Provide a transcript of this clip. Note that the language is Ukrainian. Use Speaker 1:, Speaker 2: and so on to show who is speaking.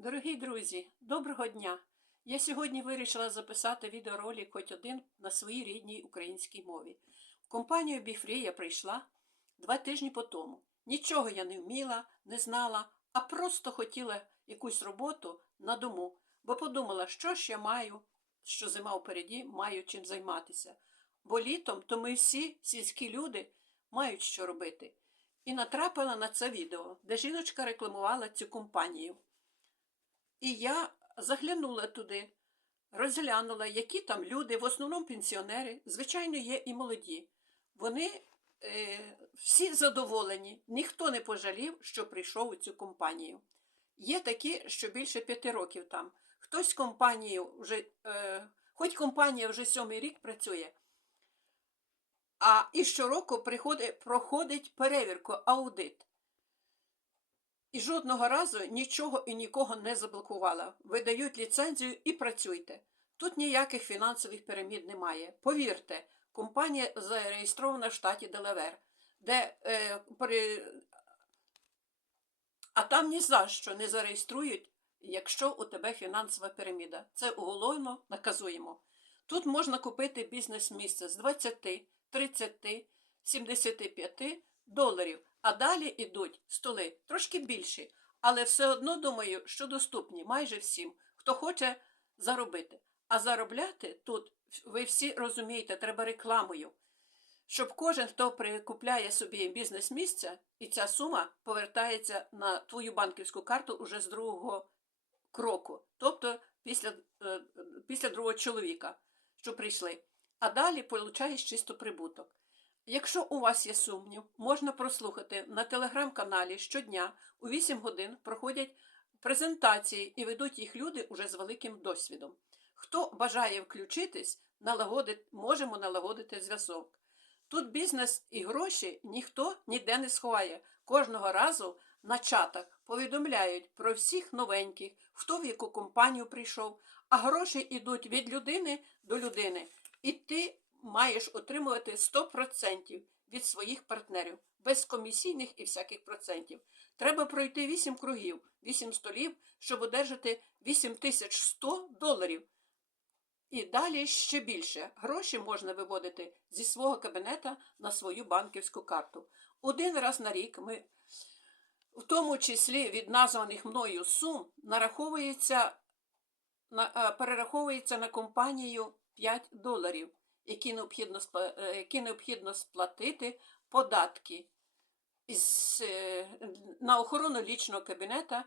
Speaker 1: Дорогі друзі, доброго дня! Я сьогодні вирішила записати відеоролик хоч один на своїй рідній українській мові. В компанію Біфрі я прийшла два тижні по тому. Нічого я не вміла, не знала, а просто хотіла якусь роботу на дому, бо подумала, що ж я маю, що зима впереді, маю чим займатися. Бо літом то ми всі сільські люди мають що робити. І натрапила на це відео, де жіночка рекламувала цю компанію. І я заглянула туди, розглянула, які там люди, в основному пенсіонери, звичайно, є і молоді. Вони е, всі задоволені, ніхто не пожалів, що прийшов у цю компанію. Є такі, що більше п'яти років там. Хтось компанію вже, е, хоч компанія вже сьомий рік працює, а і щороку приходить, проходить перевірку, аудит. І жодного разу нічого і нікого не заблокувала. Видають ліцензію і працюйте. Тут ніяких фінансових пірамід немає. Повірте, компанія зареєстрована в штаті Делавер, де е, при... а там ні за що не зареєструють, якщо у тебе фінансова піраміда. Це уголовно наказуємо. Тут можна купити бізнес-місце з 20, 30, 75 доларів. А далі йдуть столи трошки більші, але все одно думаю, що доступні майже всім, хто хоче заробити. А заробляти тут, ви всі розумієте, треба рекламою. Щоб кожен, хто прикупляє собі бізнес-місце, і ця сума повертається на твою банківську карту уже з другого кроку, тобто після, е, після другого чоловіка, що прийшли. А далі получаєш чисто прибуток. Якщо у вас є сумнів, можна прослухати на телеграм-каналі щодня у 8 годин проходять презентації і ведуть їх люди уже з великим досвідом. Хто бажає включитись, налагодить, можемо налагодити зв'язок. Тут бізнес і гроші ніхто ніде не сховає. Кожного разу на чатах повідомляють про всіх новеньких, хто в яку компанію прийшов, а гроші йдуть від людини до людини. І ти маєш отримувати 100% від своїх партнерів, без комісійних і всяких процентів. Треба пройти 8 кругів, 8 столів, щоб одержати 8100 доларів. І далі ще більше. Гроші можна виводити зі свого кабінета на свою банківську карту. Один раз на рік ми, в тому числі від названих мною сум, нараховується, на, е, перераховується на компанію 5 доларів які необхідно, е, які необхідно сплатити податки із, е, на охорону лічного кабінета